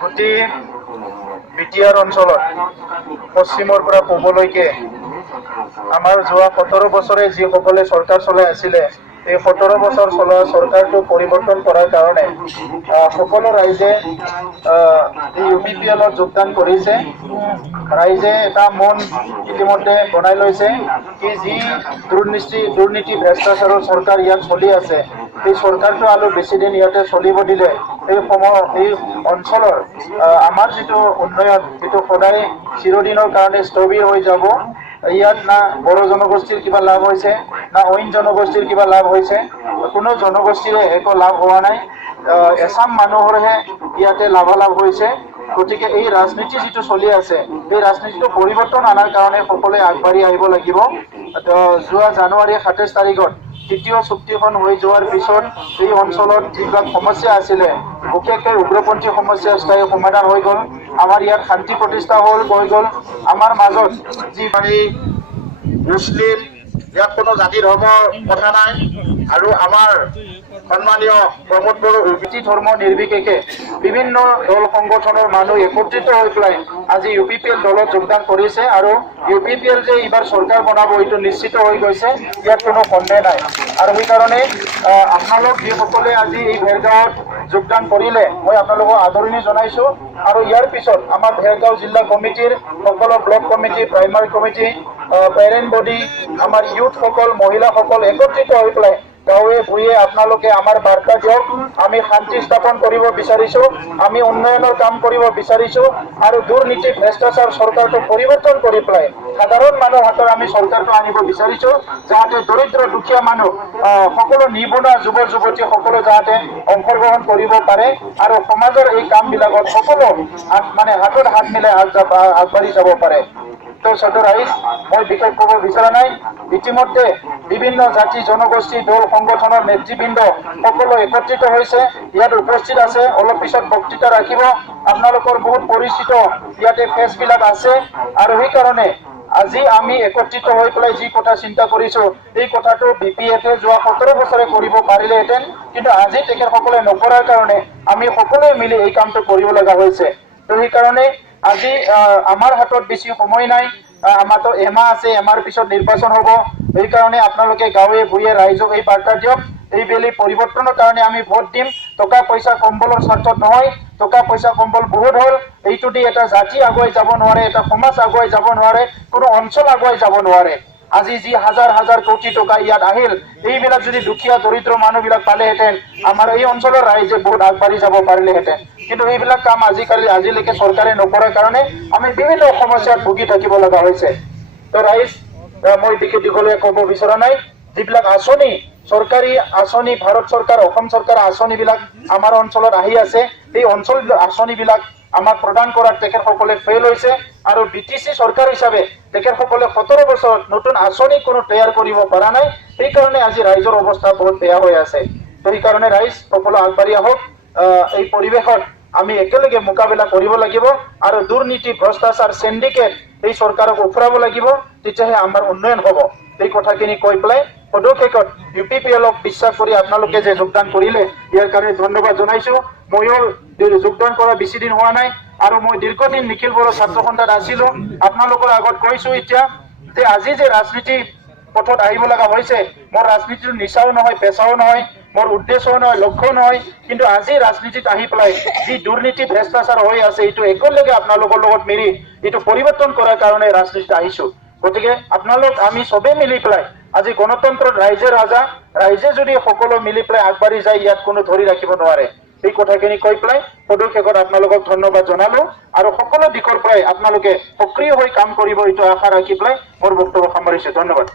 গোটেই বিটিআৰ অঞ্চলত পশ্চিমৰ পৰা পূবলৈকে আমাৰ যোৱা 17 বছৰে যিসকলে চৰকাৰ চলাই আছিলে এই 17 বছৰ চলোৱা চৰকাৰটো পৰিৱৰ্তন কৰাৰ কাৰণে সকলো ৰাইজে এই UPPLত যোগদান কৰিছে। ৰাইজে এটা মন ইতিমধ্যে বনাই লৈছে কি যি দুৰ্নীতি ভ্ৰষ্টাচাৰৰ চৰকাৰ ইয়াত চলি আছে এই চৰকাৰটো আৰু বেছি দিন ইয়াতে চলিব দিলে এই অঞ্চলৰ আমাৰ যিটো উন্নয়ন যিটো সদায় চিৰদিনৰ কাৰণে স্থবিৰ হৈ যাব। ইয়াত না বড়ো জনগোষ্ঠীৰ কিবা লাভ হৈছে না অইন জনগোষ্ঠীৰ কিবা লাভ হৈছে, কোনো জনগোষ্ঠীৰে একো লাভ হোৱা নাই। এছাম মানুহৰহে ইয়াতে লাভালাভ হৈছে। গতিকে এই ৰাজনীতি যিটো চলি আছে এই ৰাজনীতিটো পৰিৱৰ্তন অনাৰ কাৰণে সকলোৱে আগবাঢ়ি আহিব লাগিব। যোৱা জানুৱাৰী 27 তাৰিখত তৃতীয় চুক্তিখন হৈ যোৱাৰ পিছত এই অঞ্চলত যিবিলাক সমস্যা আছিলে বিশেষকৈ উগ্ৰপন্থী সমস্যা স্থায়ী সমাধান হৈ গ'ল। আমাৰ ইয়াত শান্তি প্ৰতিষ্ঠা হৈ গ'ল। আমাৰ মাজত যি মুছলিম ইয়াত কোনো জাতি ধৰ্ম কথা নাই আৰু আমাৰ সন্মানীয় প্ৰমোদ বড়ো জাতি ধৰ্ম নিৰ্বিশেষে বিভিন্ন দল সংগঠনৰ মানুহ একত্ৰিত হৈ পেলাই আজি UPPL দলত যোগদান কৰিছে আৰু UPPL যে এইবাৰ চৰকাৰ বনাব এইটো নিশ্চিত হৈ গৈছে, ইয়াত কোনো সন্দেহ নাই। আৰু সেইকাৰণে আপোনালোক যিসকলে আজি এই ভেৰগাঁৱত যোগদান কৰিলে মই আপোনালোকক আদৰণি জনাইছো। আৰু ইয়াৰ পিছত আমাৰ ভেৰগাঁও জিলা কমিটিৰ সকলো block committee, primary committee, parent body, আমাৰ ইউথসকল, মহিলাসকল একত্ৰিত হৈ পেলাই গাঁৱে ভূঞে আপোনালোকে আমাৰ বাৰ্তা দিয়ক। আমি শান্তি স্থাপন কৰিব বিচাৰিছো, আমি উন্নয়নৰ কাম কৰিব বিচাৰিছো আৰু দুৰ্নীতি ভ্ৰষ্টাচাৰ চৰকাৰটো পৰিৱৰ্তন কৰি পেলাই সাধাৰণ মানুহৰ হাতত আমি চৰকাৰটো আনিব বিচাৰিছো, যাতে দৰিদ্ৰ দুখীয়া মানুহ সকলো নিবনুৱা যুৱক যুৱতী সকলো যাতে অংশগ্ৰহণ কৰিব পাৰে আৰু সমাজৰ এই কামবিলাকত সকলো হাতত হাত মিলাই আগবাঢ়ি যাব পাৰে। তো ছোটো ৰাইজ মই বিশেষ ক'ব বিচৰা নাই। ইতিমধ্যে বিভিন্ন জাতি জনগোষ্ঠী দল সংগঠনৰ নেতৃবৃন্দ সকলো একত্ৰিত হৈছে, ইয়াত উপস্থিত আছে। অলপ পিছত বক্তৃতা ৰাখিব, আপোনালোকৰ বহুত পৰিচিত ইয়াতে ফেচবিলাক আছে। আৰু সেইকাৰণে আজি আমি একত্ৰিত হৈ পেলাই যি কথা চিন্তা কৰিছো এই কথাটো BPF-এ যোৱা 17 বছৰে কৰিব পাৰিলেহেঁতেন, কিন্তু আজি তেখেতসকলে নকৰাৰ কাৰণে আমি সকলোৱে মিলি এই কামটো কৰিব লগা হৈছে। তো সেইকাৰণে আজি আমাৰ হাতত বেছি সময় নাই, আমাৰতো এমাহ আছে, এমাহৰ পিছত নিৰ্বাচন হ'ব। সেইকাৰণে আপোনালোকে গাঁৱে ভূঞে ৰাইজক এই বাৰ্তা দিয়ক, এইবেলি পৰিৱৰ্তনৰ কাৰণে আমি ভোট দিম। টকা পইচা কম্বলৰ স্বাৰ্থত নহয়, টকা পইচা কম্বল বহুত হ'ল, এইটো দি এটা জাতি আগুৱাই যাব নোৱাৰে, এটা সমাজ আগুৱাই যাব নোৱাৰে, কোনো অঞ্চল আগুৱাই যাব নোৱাৰে। আজি যি হাজাৰ হাজাৰ কোটি টকা ইয়াত আহিল এইবিলাক যদি দুখীয়া দৰিদ্ৰ মানুহবিলাক পালেহেঁতেন আমাৰ এই অঞ্চলৰ ৰাইজে বহুত আগবাঢ়ি যাব পাৰিলেহেঁতেন। কিন্তু এইবিলাক কাম আজিলৈকে চৰকাৰে নকৰাৰ কাৰণে আমি বিভিন্ন সমস্যাত ভুগি থাকিব লগা হৈছে। তো ৰাইজ মই বিশেষ দীঘলীয়া ক'ব বিচৰা নাই। যিবিলাক আঁচনি চৰকাৰী আঁচনি ভাৰত চৰকাৰ অসম চৰকাৰৰ আঁচনিবিলাক আমাৰ অঞ্চলত আহি আছে এই অঞ্চল আঁচনিবিলাক আমাক প্ৰদান কৰাত তেখেতসকলে ফেইল হৈছে আৰু BTC চৰকাৰ হিচাপে তেখেতসকলে 17 বছৰত নতুন আঁচনি কোনো তৈয়াৰ কৰিব পৰা নাই। সেইকাৰণে আজি ৰাইজৰ অৱস্থা বহুত বেয়া হৈ আছে। তো সেইকাৰণে ৰাইজ সকলো আগবাঢ়ি আহক। এই পৰিৱেশত আমি একেলগে মোকাবিলা কৰিব লাগিব আৰু দুৰ্নীতি ভ্ৰষ্টাচাৰ সিন্ডিকেট এই চৰকাৰক উফৰাব লাগিব, তেতিয়াহে আমাৰ উন্নয়ন হ'ব। এই কথাখিনি কৈ পেলাই পদক্ষেপত UPPL-ক বিশ্বাস কৰি আপোনালোকে যে যোগদান কৰিলে ইয়াৰ কাৰণে ধন্যবাদ জনাইছো। ময়ো যোগদান কৰা বেছি দিন হোৱা নাই আৰু মই দীৰ্ঘদিন নিখিল বড়ো ছাত্ৰ সন্থাত আছিলো। আপোনালোকৰ আগত কৈছো এতিয়া যে আজি যে ৰাজনীতি পথত আহিব লগা হৈছে, মোৰ ৰাজনীতিৰ নিচাও নহয়, পেচাও নহয়, মোৰ উদ্দেশ্যও নহয়, লক্ষ্য নহয়, কিন্তু আজি ৰাজনীতিত আহি পেলাই যি দুৰ্নীতি ভ্ৰষ্টাচাৰ হৈ আছে এইটো একেলগে আপোনালোকৰ লগত মিলি এইটো পৰিৱৰ্তন কৰাৰ কাৰণে ৰাজনীতিত আহিছো। গতিকে আপোনালোক আমি চবে মিলি পেলাই আজি গণতন্ত্ৰত ৰাইজে ৰাজা, ৰাইজে যদি সকলো মিলি পেলাই আগবাঢ়ি যায় ইয়াত কোনো ধৰি ৰাখিব নোৱাৰে। এই কথাখিনি কৈ পেলাই পদক্ষেপত আপোনালোকক ধন্যবাদ জনালো আৰু সকলো দিশৰ পৰাই আপোনালোকে সক্ৰিয় হৈ কাম কৰিব এইটো আশা ৰাখি পেলাই মোৰ বক্তব্য সামৰিছো। ধন্যবাদ।